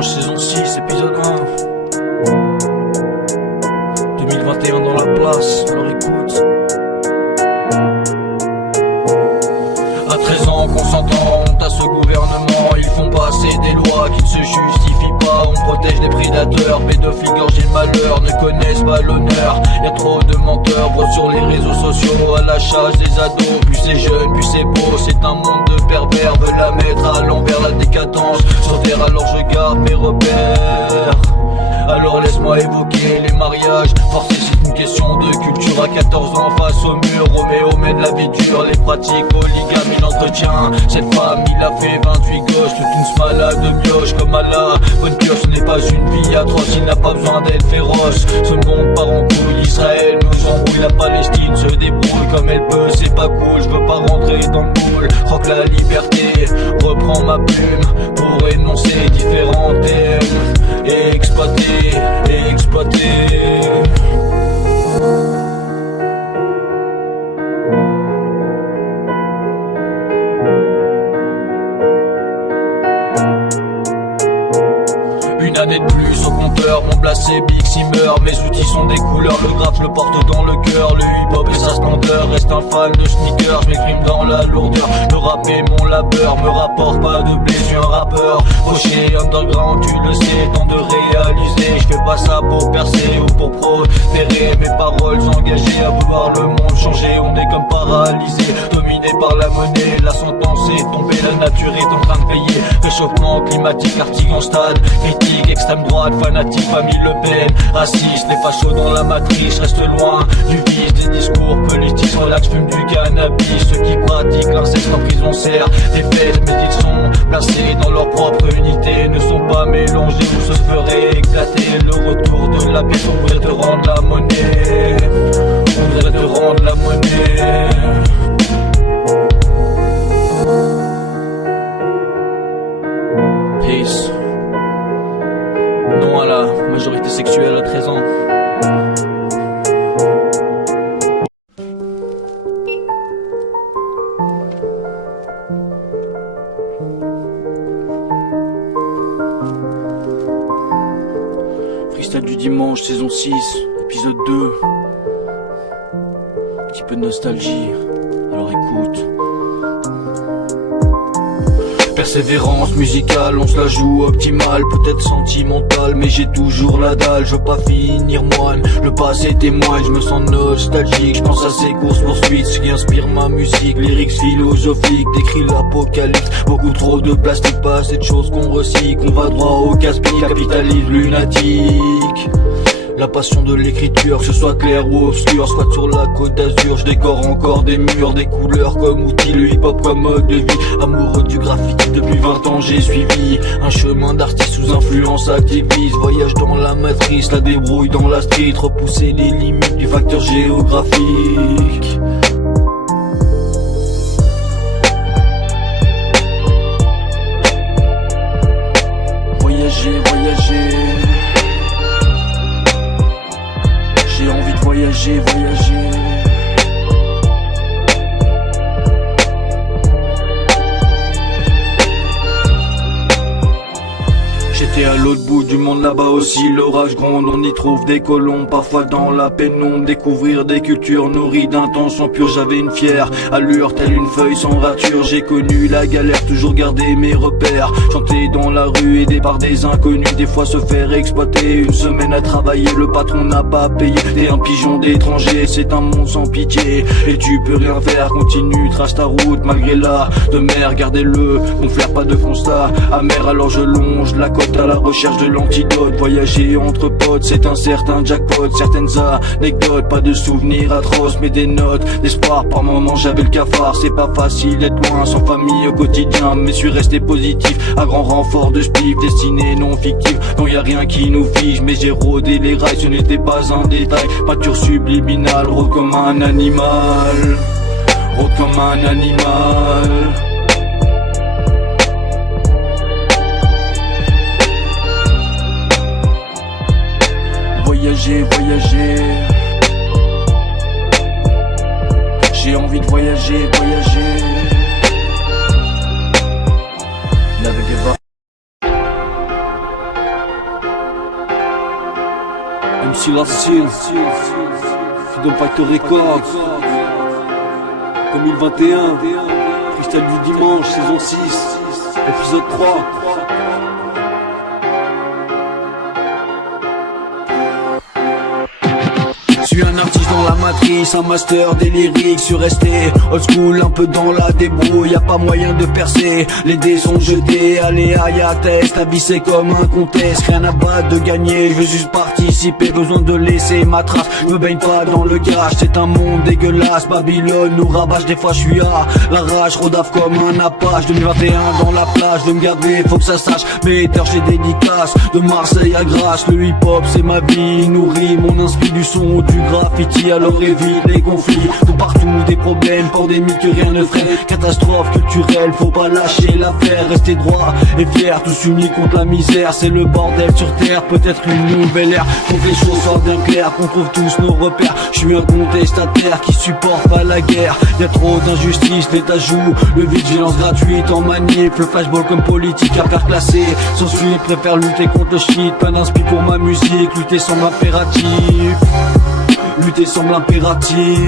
dimanche, saison 6, épisode 1. 2021 dans la place, alors écoute. À 13 ans qu'on s'entend, honte à ce gouvernement. Ils font passer des lois qui ne se justifient pas. On protège les prédateurs, pédophiles, gorgés de malheur, ne connaissent pas l'honneur. Y'a trop de menteurs, voient sur les réseaux sociaux à la chasse des ados. Plus c'est jeune, plus c'est beau, c'est un monde de pervers. Veulent la mettre à l'envers, la décadence sur terre, alors je garde mes repères. Alors laisse-moi évoquer les mariages forcés, c'est une question de culture. À 14 ans face au mur, Roméo mène la vie dure. Les pratiques polygames, il entretient cette femme, il a fait 28 gosses. Tous malades de mioche comme Allah. Bonne pioche, ce n'est pas une vie atroce, il n'a pas besoin d'être féroce. Ce monde part en couille, Israël nous embrouille. La Palestine se débrouille comme elle peut, c'est pas cool. Je veux pas rentrer dans le moule, croque la liberté. Reprends ma plume pour énoncer différents thèmes. Et exploiter, et exploiter. Une année de plus au compteur, mon blasé Big Simmer. Mes outils sont des couleurs, le graphe je le porte dans le cœur. Le hip-hop et sa splendeur, reste un fan de sneakers. J'm'exprime dans la lourdeur, le rap est mon labeur. Me rapporte pas de blé, j'suis un rappeur. Rocher, underground, tu le sais, temps de réaliser. J'fais pas ça pour percer ou pour prospérer. Mes paroles engagées à vouloir le monde changer. On est comme paralysé, dominé par la monnaie. La sentence est tombée, la nature est en train de payer. Réchauffement climatique, article en stade critique. Extrême droite, fanatique, famille Le Pen, raciste, les fachos dans la matrice, reste loin du vice, des discours politiques, relax, fume du cannabis, ceux qui pratiquent l'inceste en prison serrent des fesses, mais ils sont placés dans leur propre unité, ne sont pas mélangés ou se feraient éclater. Le retour de la paix, on voudrait te rendre la monnaie, on voudrait te rendre la monnaie. Peace. Non à la majorité sexuelle à 13 ans. Freestyle du dimanche, saison 6, épisode 2. Un petit peu de nostalgie, alors écoute. Persévérance musicale, on se la joue optimale, peut-être sentimentale, mais j'ai toujours la dalle, je veux pas finir moine. Le passé témoigne, je me sens nostalgique, je pense à ces courses poursuites, ce qui inspire ma musique, lyrics philosophiques, décrit l'apocalypse, beaucoup trop de plastique, pas assez de choses qu'on recycle, on va droit au casse-pied, capitalisme lunatique. La passion de l'écriture, que ce soit clair ou obscur, soit sur la côte d'Azur, je décore encore des murs, des couleurs comme outil, le hip-hop comme mode de vie. Amoureux du graffiti depuis 20 ans, j'ai suivi un chemin d'artiste sous influence activiste. Voyage dans la matrice, la débrouille dans la street, repousser les limites du facteur géographique. Voyager, voyager. J'ai envie de voyager, voyager. J'étais à l'autre bout du monde, là-bas aussi l'orage gronde. On y trouve des colombes, parfois dans la pénombre. Découvrir des cultures nourries d'intentions pures. J'avais une fière allure, telle une feuille sans rature. J'ai connu la galère, toujours gardé mes repères. Chanter dans la rue, aidé par des inconnus. Des fois se faire exploiter, une semaine à travailler. Le patron n'a pas payé, t'es un pigeon d'étranger. C'est un monde sans pitié, et tu peux rien faire. Continue, trace ta route, malgré la de mer. Gardez-le, confère pas de constat amer. Alors je longe la côte à la recherche de l'antidote. Voyager entre potes, c'est un certain jackpot. Certaines anecdotes, pas de souvenirs atroces, mais des notes d'espoir. Par moments j'avais le cafard, c'est pas facile d'être loin, sans famille au quotidien. Mais suis resté positif, à grand renfort de spliff. Destinée non fictive, non y a rien qui nous fige. Mais j'ai rodé les rails, ce n'était pas un détail. Peinture subliminale, rôde comme un animal. Rôde comme un animal. Voyager, voyager. J'ai envie de voyager, voyager. MC Racine, Freedom Fighter Records, 2021, freestyle du dimanche, saison 6, épisode 3. Je suis un artiste dans la matrice, un master des lyriques. Suis resté old school, un peu dans la débrouille. Y'a pas moyen de percer, les dés sont jetés. Aléa, y'a test, la vie c'est comme un contest. Rien à battre de gagner, je veux juste participer. Besoin de laisser ma trace, je me baigne pas dans le gage. C'est un monde dégueulasse, Babylone nous ravage. Des fois je suis à la rage, rodave comme un Apache. 2021 dans la plage, de me garder, faut que ça sache. Mes terres chez dédicace, de Marseille à Grasse. Le hip hop c'est ma vie, nourrit mon inspi du son du graffiti, alors évite les conflits. Tout partout des problèmes, pandémie que rien ne freine. Catastrophe culturelle, faut pas lâcher l'affaire. Rester droit et fier, tous unis contre la misère. C'est le bordel sur terre, peut-être une nouvelle ère. Faut que les choses soient bien claires, qu'on trouve tous nos repères. Je suis un contestataire qui supporte pas la guerre. Y'a trop d'injustice, l'État joue le vigilance gratuite en manip. Le flashball comme politique à faire classer. Sans suite, préfère lutter contre le shit. Plein d'inspi pour ma musique, lutter semble impératif. Lutter semble impératif.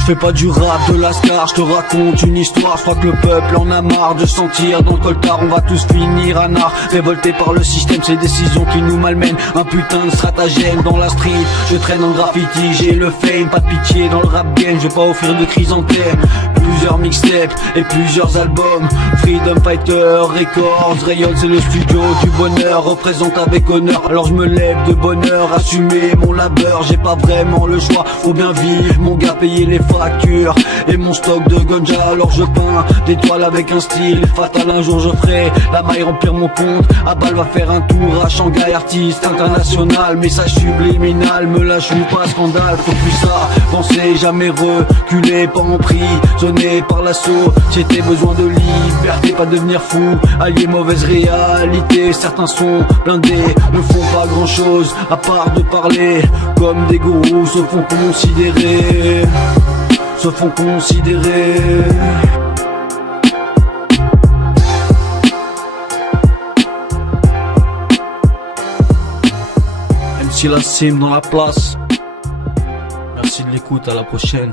Je fais pas du rap, de la star, je te raconte une histoire. Je crois que le peuple en a marre de sentir dans le coltard. On va tous finir à nard, révoltés par le système, ces décisions qui nous malmènent. Un putain de stratagème dans la street, je traîne en graffiti, j'ai le fame, pas de pitié dans le rap game. Je vais pas offrir de chrysanthème, plusieurs mixtapes et plusieurs albums. Freedom Fighter Records, Rayon c'est le studio du bonheur, représente avec honneur. Alors je me lève de bonheur, assumer mon labeur. J'ai pas vraiment le choix, faut bien vivre mon gars, payer les factures et mon stock de ganja. Alors je peins des toiles avec un style fatal. Un jour je ferai la maille remplir mon compte. Abal va faire un tour à Shanghai, artiste international. Message subliminal, me lâche ou pas scandale. Faut plus ça, penser jamais reculer, pas emprisonné par l'assaut. C'était besoin de liberté, pas devenir fou. Allier mauvaise réalité, certains sont blindés, ne font pas grand chose à part de parler comme des gourous. Se font considérer, se font considérer. MC Racine dans la place. Merci de l'écoute, à la prochaine.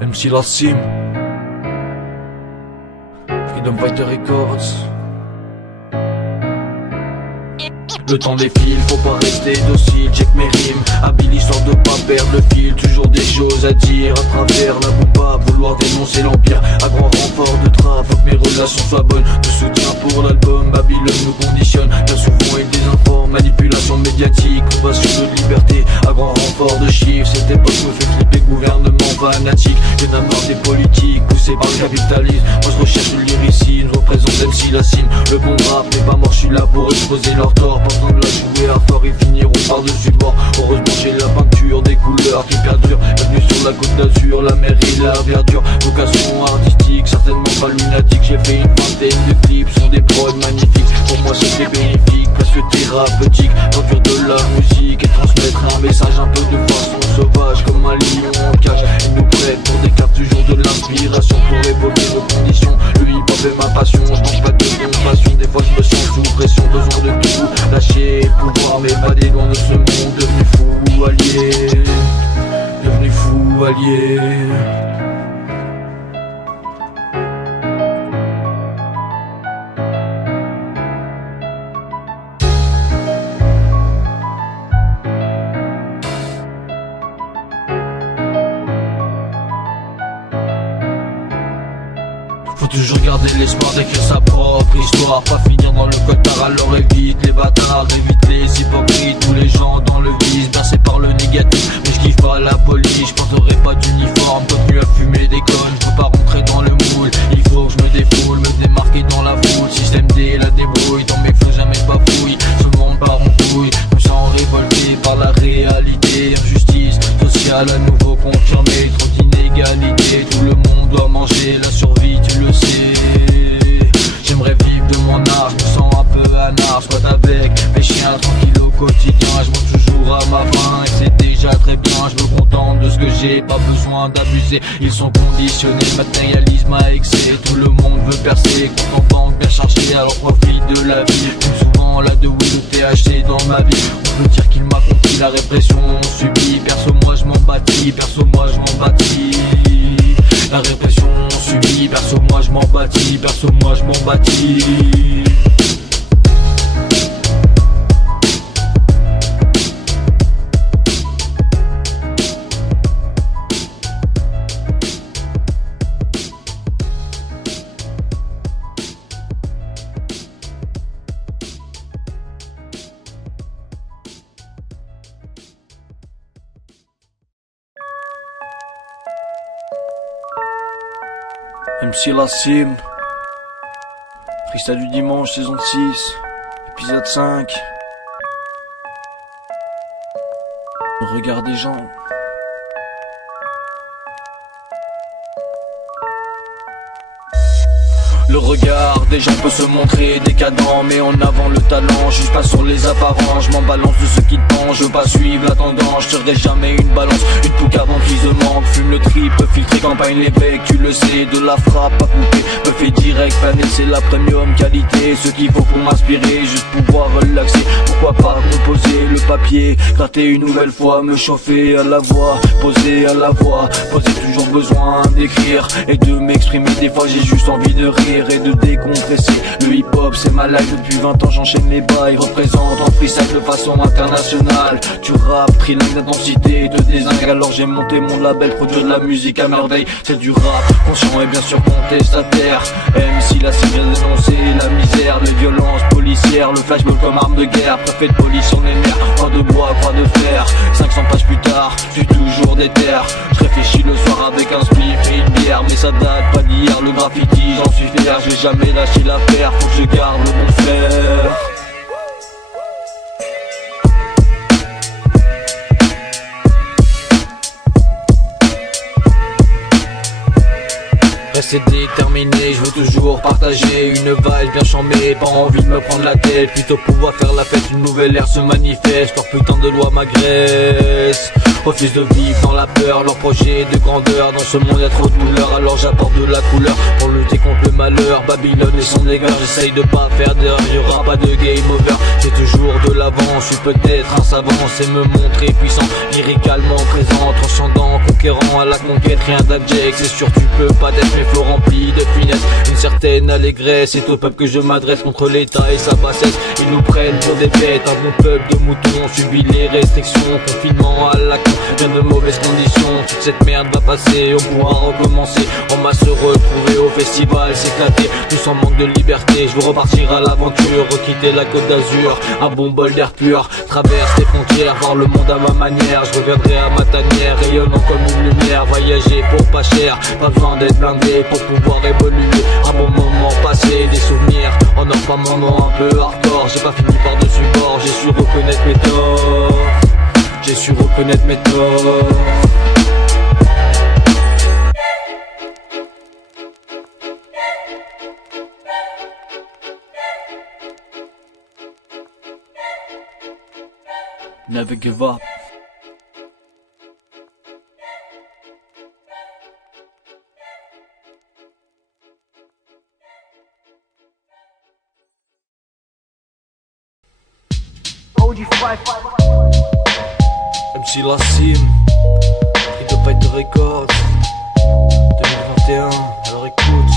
MC Racine, Freedom Fighter Records. Le temps défile, faut pas rester docile, check mes rimes. Habile histoire de pas perdre le fil. Toujours des choses à dire à travers la boupa. Vouloir dénoncer l'empire à grand renfort de trap. Faut que mes relations soient bonnes, de soutien pour l'album. Babylone nous conditionne, bien souvent il désinforme. Manipulation médiatique, compassion de liberté à grand renfort de chiffres. Cette époque me fait flipper, gouvernement fanatique. Y'en a marre des politiques poussés par le capitalisme. Moi je recherche le lyricine, je représente MC Racine. Le bon rap n'est pas mort, je suis là pour exposer leur tort. De la jouer à fort, ils finiront par-dessus bord. Heureusement j'ai la peinture des couleurs qui perdurent. Bienvenue sur la côte d'Azur, la mer et la verdure. Vocation artistique, certainement pas lunatique. J'ai fait une vingtaine de clips, sont des prods magnifiques. Pour moi c'était bénéfique, presque thérapeutique. Produire de la musique et transmettre un message un peu de façon sauvage. Comme un lion en cage, ils nous prêtent pour des caps, toujours de l'inspiration. Pour évoluer nos conditions, le hip hop est ma passion. Je manque pas de compassion, des fois je me sens sous pression. Besoin de tout lâcher, pouvoir m'évader loin de ce monde. Devenu fou allié, devenu fou allié. Faut toujours garder l'espoir d'écrire sa propre histoire. Pas finir dans le coltard, alors évite les bâtards, évite les hypocrites. Tous les gens dans le vice, bercés par le négatif. Mais je kiffe pas la police, je porterai pas d'uniforme. Continue à fumer des connes, je peux pas rentrer dans le monde. pas besoin d'abuser. Ils sont conditionnés, le matérialisme à excès. Tout le monde veut percer, compte en banque bien chargé, alors profil de la vie. Plus souvent là de oui, le THC dans ma vie. On peut dire qu'il m'a compris, la répression on subit. Perso moi je m'en bâtis, perso moi je m'en bâtis. La répression on subit, perso moi je m'en bâtis, perso moi je m'en bâtis. MC Lassim, freestyle du dimanche, saison 6, épisode 5. Le regard des gens. Le regard des gens peut se montrer décadent, mais en avant le talent, juge pas sur les apparences. Je m'en balance de ceux qui pensent, je veux pas suivre la tendance. Je tirerai jamais une balance, une pouque avant qu'ils se manquent. Fume le triple, filtré, campagne l'évêque, tu le sais. De la frappe à couper, me fait direct planer, c'est la premium qualité. Ce qu'il faut pour m'inspirer, juste pouvoir relaxer. Pourquoi pas me poser le papier, gratter une nouvelle fois, me chauffer à la voix, poser à la voix. Poser toujours besoin d'écrire et de m'exprimer. Des fois j'ai juste envie de rire et de décompresser. Le hip hop c'est ma life, depuis 20 ans j'enchaîne les bails. Représente en freestyle de façon internationale. Tu rap, pris d'intensité, de désingue. Alors j'ai monté mon label, produire de la musique à merveille. C'est du rap, conscient et bien sûr contestataire. MC la cible vient dénoncer la misère, les violences policières, le flashball comme arme de guerre. Préfet de police sur les nerfs, croix de bois, croix de fer. 500 pages plus tard, je suis toujours déter. Je réfléchis le soir avec un spliff et une bière, mais ça date pas d'hier. Le graffiti j'en suis fier, je vais jamais lâcher l'affaire. Faut que je garde le bon fer. Rester déterminé, je veux toujours partager une vibe bien chambée, pas envie de me prendre la tête, plutôt pouvoir faire la fête, une nouvelle ère se manifeste, leur putain de loi m'agresse. Refuse de vivre dans la peur, leur projet de grandeur, dans ce monde y'a trop de douleur, alors j'apporte de la couleur pour lutter contre le malheur. Babylone et son dégât, j'essaye de pas faire d'erreur, y'aura pas de game over, j'ai toujours de l'avance, je suis peut-être un savant, c'est me montrer puissant, lyricalement présent, transcendant, conquérant à la conquête, rien d'abject, c'est sûr tu peux pas être mes flots remplis de finesse, une certaine allégresse, c'est au peuple que je m'adresse contre l'état et sa bassesse, ils nous prennent pour des bêtes, un bon peuple de moutons, on subit les restrictions, confinement à la con, bien de mauvaises conditions, toute cette merde va passer, on pourra recommencer, on va se retrouver au festival, s'éclater, tous en manque de liberté, je veux repartir à l'aventure, requitter la côte d'Azur, un bon bol d'air pur, traverse les frontières, voir le monde à ma manière, je reviendrai à ma tanière, rayonnant comme une lumière, voyager pour pas cher, pas besoin d'être blindé pour pouvoir évoluer, un bon moment passé, des souvenirs, en offre un moment un peu hardcore, j'ai pas fini par-dessus bord, j'ai su reconnaître mes torts, j'ai su reconnaître mes torts. Never give up. MC Lassim, il doit pas être de records 2021, alors écoute.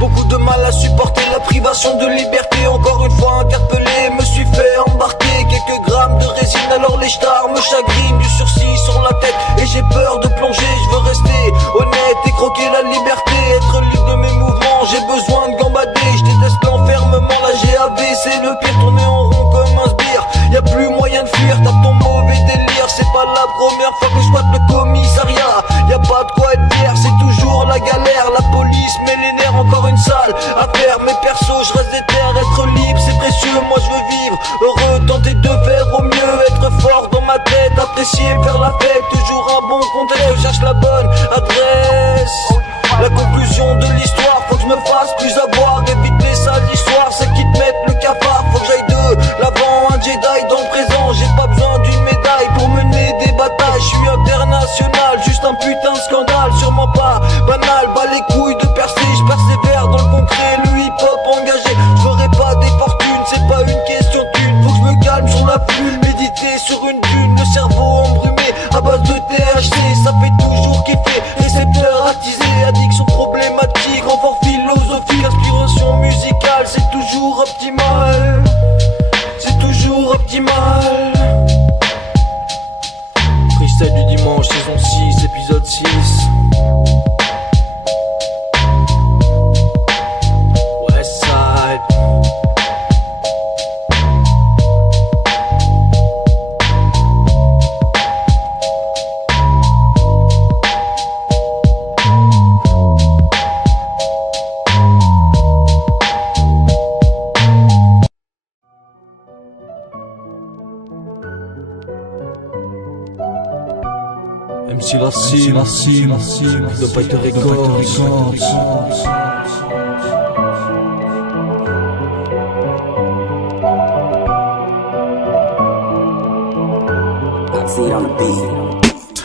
Beaucoup de mal à supporter la privation de liberté. Encore une fois interpellé, me suis fait embarquer. Quelques grammes de résine, alors les stars me chagrinent. Du sursis sur la tête et j'ai peur de plonger. Je veux rester honnête et croquer la liberté, être libre de mes mouvements, j'ai besoin de gambader. Je déteste l'enfermement, la GAV c'est le pire. Tourner en rond comme un sbire, y'a plus moyen de fuir, tape ton mauvais délire. C'est pas la première fois que je squatte le commissariat, y'a pas de quoi être fier, c'est toujours la galère. La police met les nerfs, encore une salle à faire. Mes persos, je reste déter, être libre c'est précieux. Moi je veux vivre heureux, tenter de faire au mieux, être fort dans ma tête, apprécier, faire la fête. Toujours un bon contexte, je cherche la bonne adresse. La conclusion de l'histoire, faut que je me fasse plus avoir, évite les sales histoires, celles qui te mettent le cafard. Faut que j'aille de l'avant, un Jedi dans le présent, j'ai pas besoin d'une médaille pour mener des batailles. Je suis cime, de Fighter Records.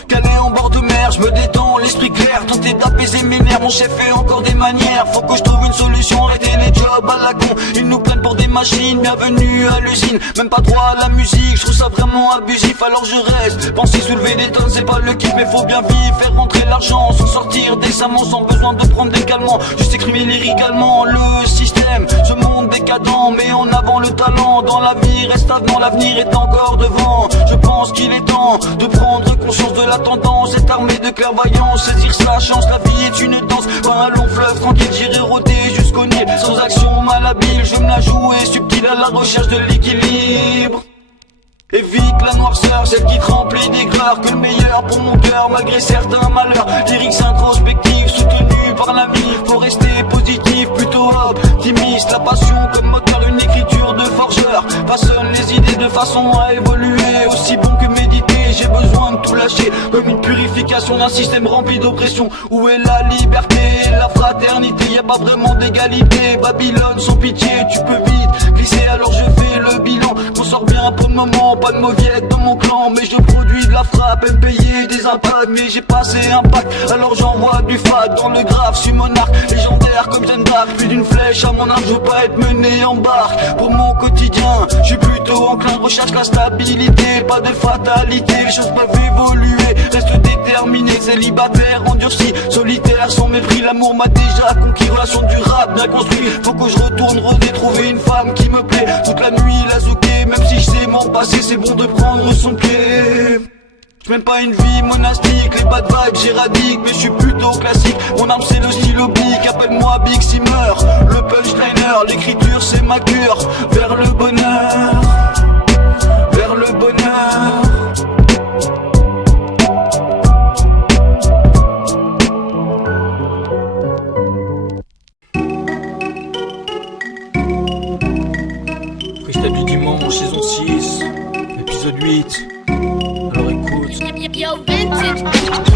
Calé en bord de mer, je me détends, l'esprit clair, tenter d'apaiser mes nerfs, mon chef fait encore des manières, faut que je trouve une solution, arrêter les jobs à la con, ils nous prennent pour des machines, bienvenue à l'usine, même pas droit à la musique, je trouve ça vraiment abusif, alors je reste, penser soulever des tonnes, c'est pas le kiff, mais faut bien vivre, faire rentrer l'argent, s'en sortir décemment, sans besoin de prendre des calmants, juste exprimer lyricalement, le système, ce monde décadent, mais en avant le talent, dans la vie reste avenant, l'avenir est encore devant, je pense qu'il est temps de prendre conscience de la tendance, être armé de clairvoyance, saisir sa chance, la vie est une danse, pas un long fleuve tranquille, j'irai rôder jusqu'au Nil, sans action malhabile, je vais me la jouer subtile à la recherche de l'équilibre. Évite la noirceur, celle qui te remplit d'aigreur, que le meilleur pour mon cœur malgré certains malheurs, lyrics introspectifs soutenus par la vie, faut rester positif, plutôt optimiste, la passion comme moteur, une écriture de forgeur, façonne les idées de façon à évoluer, aussi bon que méditer, j'ai besoin de tout lâcher, comme une purification d'un système rempli d'oppression, où est la liberté, la fraternité, y a pas vraiment d'égalité, Babylone sans pitié, tu peux vite glisser, alors je fais le bilan, m'en sors bien pour le moment, pas de mauviette dans mon clan, mais je produis de la frappe, et me payer des impacts, mais j'ai passé un pacte, alors j'envoie du fat dans le grave, je suis monarque, légendaire comme Jeanne d'Arc, plus d'une flèche à mon arc, je veux pas être mené en barque, pour mon quotidien, je suis plutôt enclin, recherche la stabilité, pas de fatalité, les choses peuvent évoluer, reste déterminé, célibataire, endurci, solitaire, sans mépris, l'amour m'a déjà conquis, relation durable, bien construit, faut que je retourne trouver une femme qui me plaît, toute la nuit la zouker, même si je sais m'en passer, c'est bon de prendre son pied. J'mène pas une vie monastique, les bad vibes j'éradique, mais je suis plutôt classique, mon arme c'est le stylo bic, appelle-moi Big Simmer, le punchliner, l'écriture c'est ma cure, vers le bonheur, vers le bonheur. Freestyle du dimanche, saison 6, épisode 8. Alors écoute.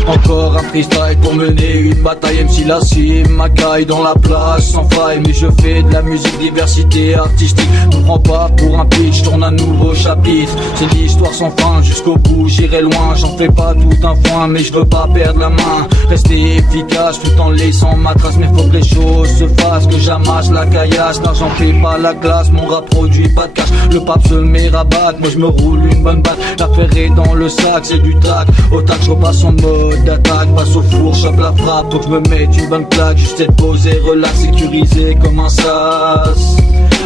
Encore un freestyle pour mener une bataille, MC la cime, ma caille dans la place sans faille, mais je fais de la musique, diversité artistique, ne prends pas pour un pitch, tourne un nouveau chapitre, c'est l'histoire sans fin, jusqu'au bout j'irai loin, j'en fais pas tout un foin, mais je veux pas perdre la main, rester efficace tout en laissant ma trace, mais faut que les choses se fassent, que j'amasse la caillasse, l'argent fait pas la classe, mon rap produit pas de cash, le pape se met rabat, moi je me roule une bonne batte, l'affaire est dans le sac, c'est du trac, au tac je repasse en mode d'attaque, passe au four, chope la frappe, faut que je me mette une bonne claque, juste être posé, relax, sécurisé comme un sas.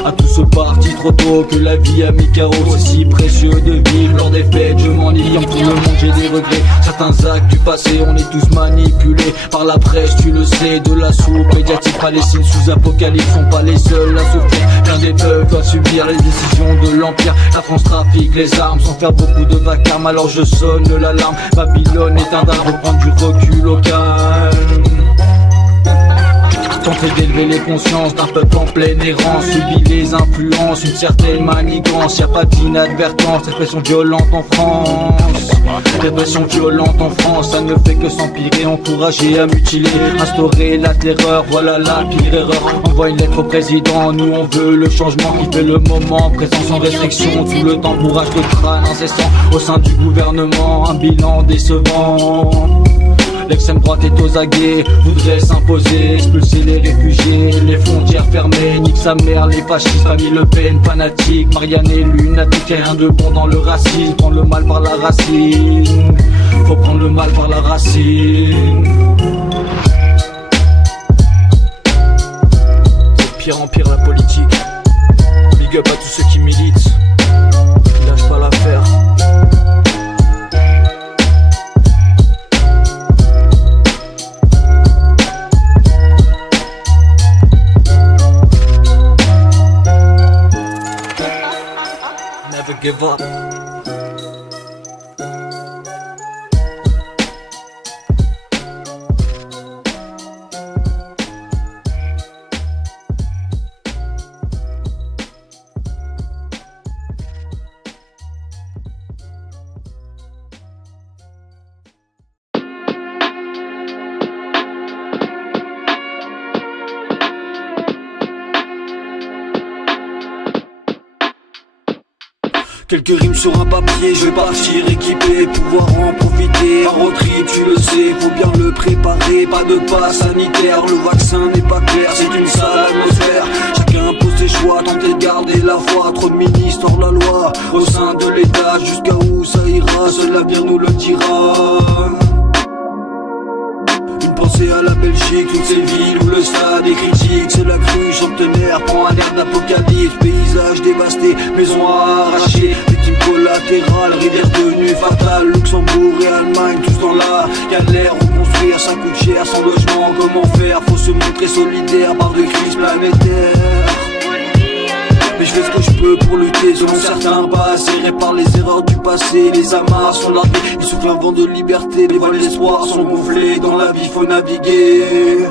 À tous ceux partis trop tôt, que la vie a mis KO, c'est si précieux de vivre lors des fêtes, je m'ennuie, en tout le monde j'ai des regrets, certains actes du passé, on est tous manipulés par la presse, tu le sais, de la soupe médiatique, Palestine sous apocalypse, sont pas les seuls à souffrir, plein des peuples doivent subir les décisions de l'Empire, la France trafique les armes sans faire beaucoup de vacarme, alors je sonne l'alarme, Babylone est un dingue, reprendre du recul au calme. Tenter d'élever les consciences d'un peuple en pleine errance, subit les influences, une certaine manigance, y'a pas d'inadvertance, répression violente en France, répression violente en France, ça ne fait que s'empirer, encourager à mutiler, instaurer la terreur, voilà la pire erreur, envoie une lettre au président, nous on veut le changement qui fait le moment, présent sans restriction, tout le temps bourrage de crâne incessant, au sein du gouvernement, un bilan décevant. L'extrême droite est aux aguets, voudrait s'imposer, expulser les réfugiés, les frontières fermées, nique sa mère, les fascistes, famille Le Pen, fanatique, Marianne est lunatique, rien de bon dans le racisme, prendre le mal par la racine, faut prendre le mal par la racine. C'est pire en pire la politique, big up à tous ceux qui militent, ils lâchent pas l'affaire. Never give up. Quelques rimes sur un papier, je vais partir équipé, pouvoir en profiter. Un road trip, tu le sais, faut bien le préparer. Pas de passe sanitaire, le vaccin n'est pas clair, c'est une sale atmosphère. Chacun pose ses choix, tenter de garder la foi. Trop de ministres hors la loi, au sein de l'état, jusqu'à où ça ira, seul l'avenir nous le dira. Une pensée à la Belgique, toutes ces villes où le stade est critique. C'est la crue centenaire, prend un air d'apocalypse. Paysage dévasté, maisons arrachées, victimes collatérales, rivière devenue fatale. Luxembourg et Allemagne, tous dans la galère. Reconstruire, ça coûte cher, sans logement, comment faire? Faut se montrer solidaire, barre de crise planétaire. Mais je fais ce que je peux pour lutter, selon certains pas serrés par les erreurs du passé. Les amarres sont larguées, il souffle un vent de liberté. Les voiles d'espoir sont gonflés, dans la vie faut naviguer.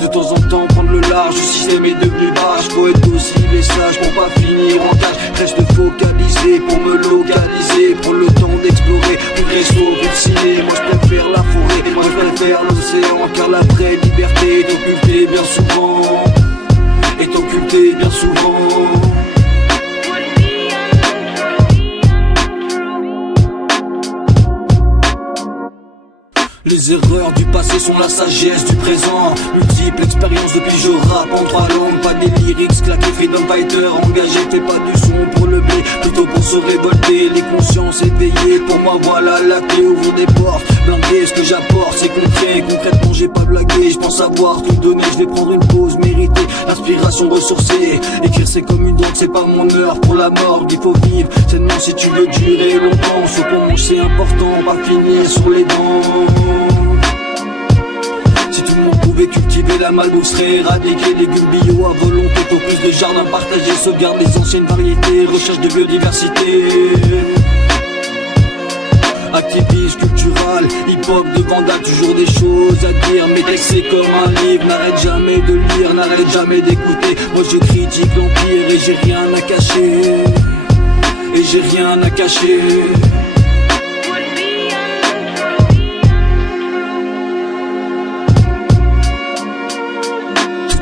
De temps en temps prendre le large, le système est devenu vache. Faut être docile et sage pour pas finir en cage. Reste focalisé pour me localiser, prendre le temps d'explorer. Plus de resto, plus de ciné, moi je préfère la forêt. Moi je préfère l'océan, car la vraie liberté est occultée bien souvent. Est occultée bien souvent. Les erreurs du passé sont la sagesse du présent. Multiples expériences depuis je rappe en 3 langues. Pas des lyrics claqués, freedom fighter engagé. Fais pas du son pour le blé, plutôt pour se révolter. Les consciences éveillées, pour moi voilà la clé. Ouvre des portes, blindé, ce que j'apporte c'est concret. Concrètement j'ai pas blagué, je pense avoir tout donné. Je vais prendre une pause méritée, l'inspiration ressourcée. Écrire c'est comme une drogue, c'est pas mon heure pour la mort. Il faut vivre sainement si tu veux durer longtemps. Ce qu'on mange c'est important, pas finir sur les dents. Si tout le monde pouvait cultiver la malbouffe serait éradiquée. Légumes bio à volonté, pour plus de jardins partagés. Sauvegarde les anciennes variétés, recherche de biodiversité. Activisme culturel, hip-hop de vandale, toujours des choses à dire. Mes textes c'est comme un livre, n'arrête jamais de lire, n'arrête jamais d'écouter. Moi je critique l'empire et j'ai rien à cacher. Et j'ai rien à cacher.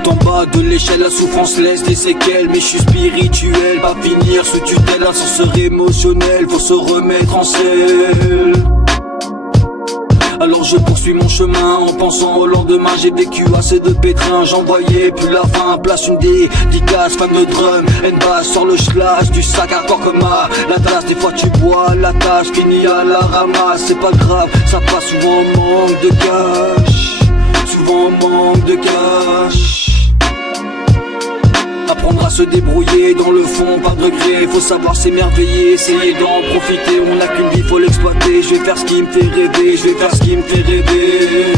En bas de l'échelle, la souffrance laisse des séquelles. Mais je suis spirituel, pas finir sous tutelle. Ascenseur émotionnel, faut se remettre en selle. Alors je poursuis mon chemin en pensant au lendemain. J'ai vécu assez de pétrin, j'en voyais plus la fin. Place une dédicace, fan de drum, N-bass sur le schlash du sac hardcore comme à la tasse. Des fois tu bois la tasse, fini à la ramasse. C'est pas grave, ça passe souvent en manque de cash. Souvent en manque de cash. Apprendre à se débrouiller dans le fond par degré. Faut savoir s'émerveiller, essayer d'en profiter. On n'a qu'une vie, faut l'exploiter. Je vais faire ce qui me fait rêver, je vais faire ce qui me fait rêver.